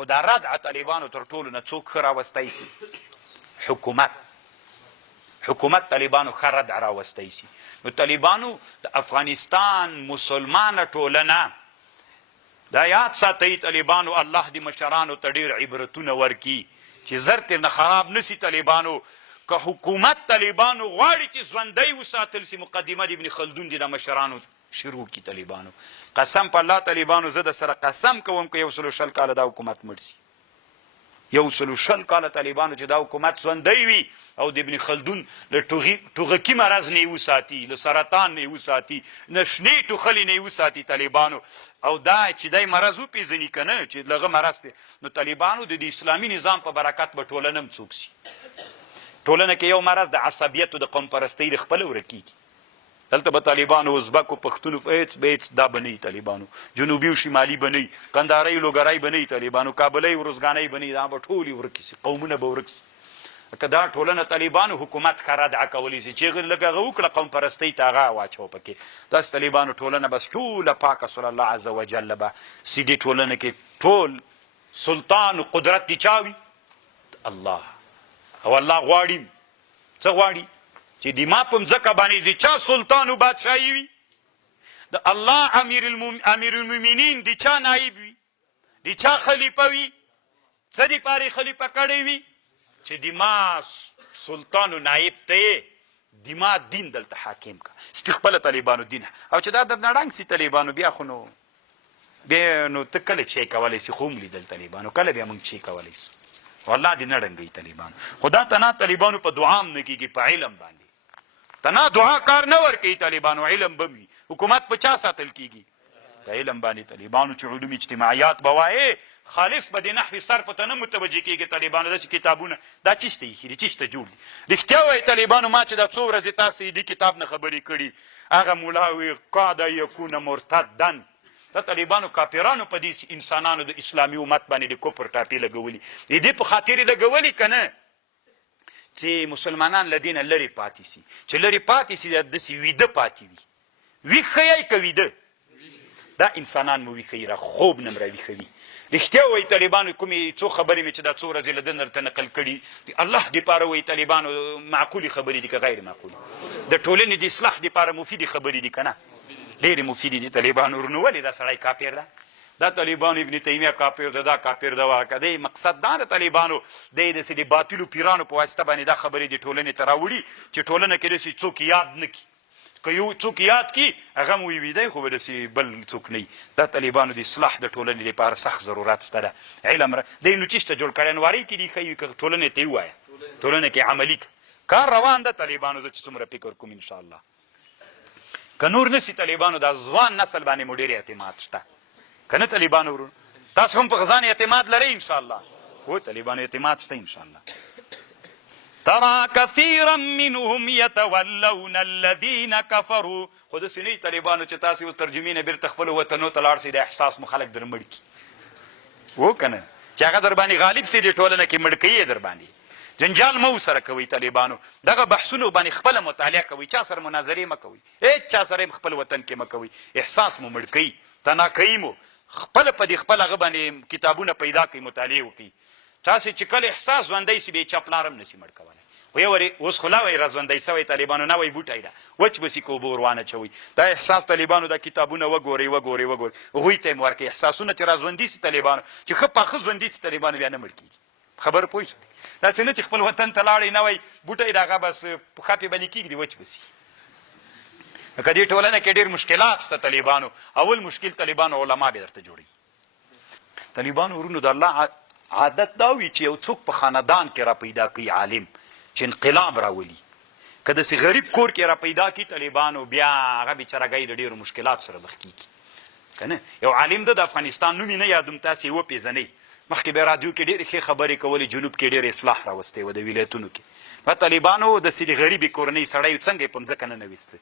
خو دا ردع طالبانو تر ټولو نه څوک ښه راوستی سي؟ حکومت طالبانو ښه ردع راوستی سي. نو طالبانو د افغانستان مسلمانه ټولنه دا یاد ساتئ، طالبانو الله دې مشرانو ته ډېر عبرتونه ورکي چې زر ترې نه خراب نسي طالبانو. که حکومت طالبانو غواړي چې ژوندی وساتل سي، مقدمه د ابن خلدون دې د مشرانو شروع کړي طالبانو. قسم په الله طالبانو زه د سره قسم کوم که 120 کاله دا حکومت مړ سي، 120 کاله طالبانو چې دا حکومت ژوندی وي او د ابن خلدون له ټوغکي مرض نه یې وساتي، له سرطان نه یې وساتي، نه شنې ټوخلې نه یې وساتي طالبانو، او دا چې دی مرض وپېژني که نه چې دغه مرض نو طالبانو د اسلامي نظام په برکت به ټولنه هم څوک سي. ټولنه کې یو مرض د عصبیت او د قوم پرستۍ د خپله ورکېږي. دلته به طالبانو ازبکو پښتونو هېڅ به هېڅ دا به نه وي طالبانو، جنوبي او شمالي به نه وي، کندهارۍ لوګرۍ به نه وي طالبانو، کابلۍ ورزګانۍ به نه وي، دا به ټول یې ورکې سي، قومونه به ورک سي. که دا ټولنه طالبانو حکومت ښه ردعه کولی سي چې هغه لږ هغه وکړه قوم پرستۍ ته هغه واچوه پکې، داسې طالبانو ټولنه بس ټوله پاکه صلی الله عز وجل به سي. دې ټولنه کې ټول سلطان و قدرت د چا وي؟ الله. او الله غواړي څه غواړي؟ چې د ما په مځکه باندې د چا سلطان و بادشاهي وي، د الله امیر المؤمنین د چا نایب وي، د چا خلیفه وي. څه دپارې خلیفه کړی وي؟ چې د ما سلطان و نایب ته یې د ما دین دلته حاکم که ستی خپله طالبانو دین. او چې دا درنه ړنګ سي طالبانو بیا خو نو بیا نو ته کله چی کولی سي؟ خو هم لیدل طالبانو، کله بیا موږ چی کولی سو؟ والله دې نه ړنګوي طالبانو. خو دا تنا طالبانو په دعا هم نه کېږي، په علم باندې تنا دعا کار نه ورکوي طالبانو، علم به وي. حکومت په چا ساتل کېږي؟ په علم باندې طالبانو. چې علوم اجتماعیات به وایې خالص به د نحوي صرف ته نه متوجه کېږي طالبانو. داسې کتابونه دا چیشته ایښي دي، چیشته جوړ دي. رښتیا وایي طالبانو، ما چې دا څو ورځې تاسې دې کتاب نه خبرې کړي، هغه ملا وي قاد یکونه مرتدن. دا طالبانو کافرانو په دې انسانانو د اسلامي امت باندې د کفر ټاپې لګولي، د دې په خاطر یې لګولي که نه چې مسلمانان له دې نه لرې پاتې سي. چې لرې پاتې سي داسې ویده پاتې وي. ویښ ښیی که ویده؟ دا انسانان مو ویښوي، را خوب نه م راویښوي. رښتیا وایي طالبانو کومې څو خبرې مې چې دا څو ورځې له ده نه درته نقل کړي د الله دپاره وایي طالبانو معقولې خبرې دي که غیر معقولې؟ د ټولنې د اصلاح دپاره مفیدې خبرې دي که نه؟ ډېرې مفیدې دي طالبانو. ورنو ولې دا سړی کافر ده؟ دا طالبانو ابن تیمیه کافر ده، دا کافر ده واکه دی. مقصد دا د طالبانو دی داسې د باطلو پیرانو په واسطه باندې دا خبرې د ټولنې ته راوړي چې ټولنه کې داسې څوک یاد نه کړي. که یو څوک یاد کړي هغه هم ویویدی، خو به داسې بل څوک نه وي. دا طالبانو د اصلاح د ټولنې لپاره سخت ضرورت شته ده. علم دی نو چېشته جوړ کړی نوارۍ کې دي ښیي که ټولنې ته یې ووایه، ټولنه کې عملي کار روان ده طالبانو. زه چې څومره فکر کوم انشاءالله که نور نسي طالبانو دا ځوان نسل باندې مو ډېر اعتماد شته که نه طالبانو ورونو؟ تاسو هم په ځان اعتماد لرئ انشاءالله؟ خو طالبانو اعتماد شته انشاءالله. ترى كثيرا منهم يتولون الذين كفروا. خو داسې نه وي طالبانو چې تاسې اوس ترجمې نه بېرته خپلو وطنو ته لاړ سئ، د احساس مو خلک در مړ کړي و که نه؟ چې هغه در باندې غالب سي د ټولنه کې مړ کوي یې در باندې. جنجال مه ورسره کوئ طالبانو، دغه بحثونو باندې خپله مطالعه کوئ، چا سره مناظرې مه کوئ، هېڅ چا سره هم خپل وطن کې مه کوئ. احساس مو مړ کوي، تناکوي مو، خپله په دې خپل هغه باندې کتابونه پیدا کوئ، مطالعې وکړئ. تاسې چې کله احساس ژوندی سي بیا چا پلار هم نسي مړ کولی. وی ورې اوس خو لا وایي را ژوندی سوی طالبانو، نه وایي بوټی ده وچ به سي که اوبه ور وانچوئ. دا احساس طالبانو دا کتابونه وګورئ وګورئ وګورئ، هغوی ته یې م ورکوئ. احساسونه چې را ژوندي سي طالبانو، چې ښه پاخه ژوندي سي طالبانو، بیا نه مړ کېږي. خبره پوه شئ؟ داسې نه چې خپل وطن ته لاړئ نه وایي بوټی د هغه بس پښه پې باندې کېږدي وچ به سي. که دې ټولنه کې ډېر مشکلات شته طالبانو. اول مشکل طالبانو علما بیا درته جوړوي. طالبانو ورونو د الله عادت دا وي چې یو څوک په خاندان کې را پیدا کوي عالم چې انقلاب راولي. که داسې غریب کور کې را پیدا کړي طالبانو، بیا هغه بېچارهګۍ د ډېرو مشکلاتو سره مخ کېږي که نه؟ یو عالم ده د افغانستان نوم یې نه یادوم، تاسې یې وپېژنئ. مخکې به رادیو کې ډېرې ښې خبرې کولې، جنوب کې ډېر اصلاح راوستې وه د ولایتونو کې. په طالبانو داسې د غریبې کورنۍ سړی څنګه یې په مځکه ننویسته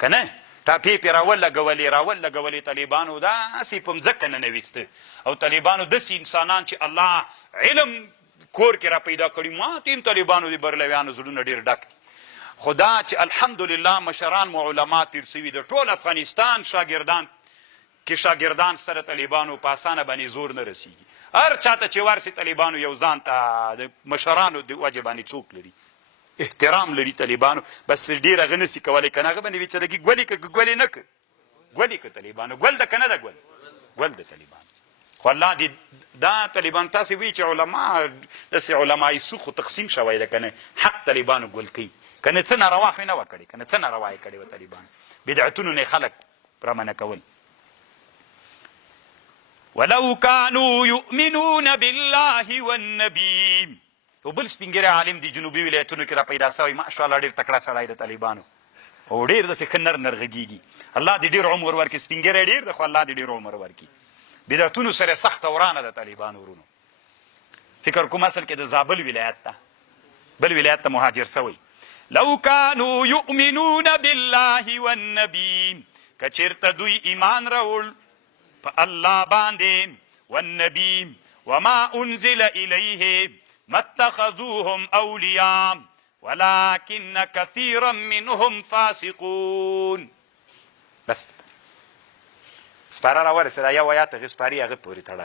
که نه؟ ټاپې پې راولګولې طالبانو، داسې په مځکه ننویسته. او طالبانو داسې انسانان چې الله علم کور کې را پیدا کړي، ماته هم طالبانو د برلویانو زړونه ډېر ډک دي. خو دا چې الحمدلله مشران مو علما تېر سوي د ټول افغانستان شاګردان کې شاګردان سره طالبانو په اسانه باندې زور نه رسېږي. هر چاته چې ورسي طالبانو یو ځان ته د مشرانو د وجه باندې څوک لري احترام لري طالبانو بس ډېر هغه نسي کولی که نه هغه باندې بیچارګي ګولې که ګولې نه که ګولې که طالبانو ګول ده که نه ده ګول د طالبانو خو الله دې دا طالبان تاسې وایي چې علما داسې علمایي سوق خو تقسیم شوی ده که نه حق طالبانو ګل کوي که نه څه ناروا خو یې نه وه کړې که نه څه ناروا یې کړې وه طالبانو بدعتونو نه خلک رامنع کول ولو كانوا يؤمنون بالله والنبي او بل سپین ږیری عالم دی جنوبي ولایتونو کې را پیدا سوی ماشاءالله ډېر تکړه سړی د طالبانو او ډېر داسې ښه نر غږېږي الله دې ډېر عمر ورکړي سپین ږیری ډېر دی خو الله دې ډېر عمر ورکړي بدعتونو سره سخته ورانه د طالبانو ورونو فکر کوم اصل کې د زابل ولایت ته بل ولایت ته مهاجر سوی لو كانوا يؤمنون بالله والنبي که چېرته دوی ایمان راوړ په الله باندې والنبي وما انزل الیه ما اتخذوهم اولیاء ولكن كثيرا منهم فاسقون بس سپاره راورسېده یو آیات هغې سپارې هغه پورې تړل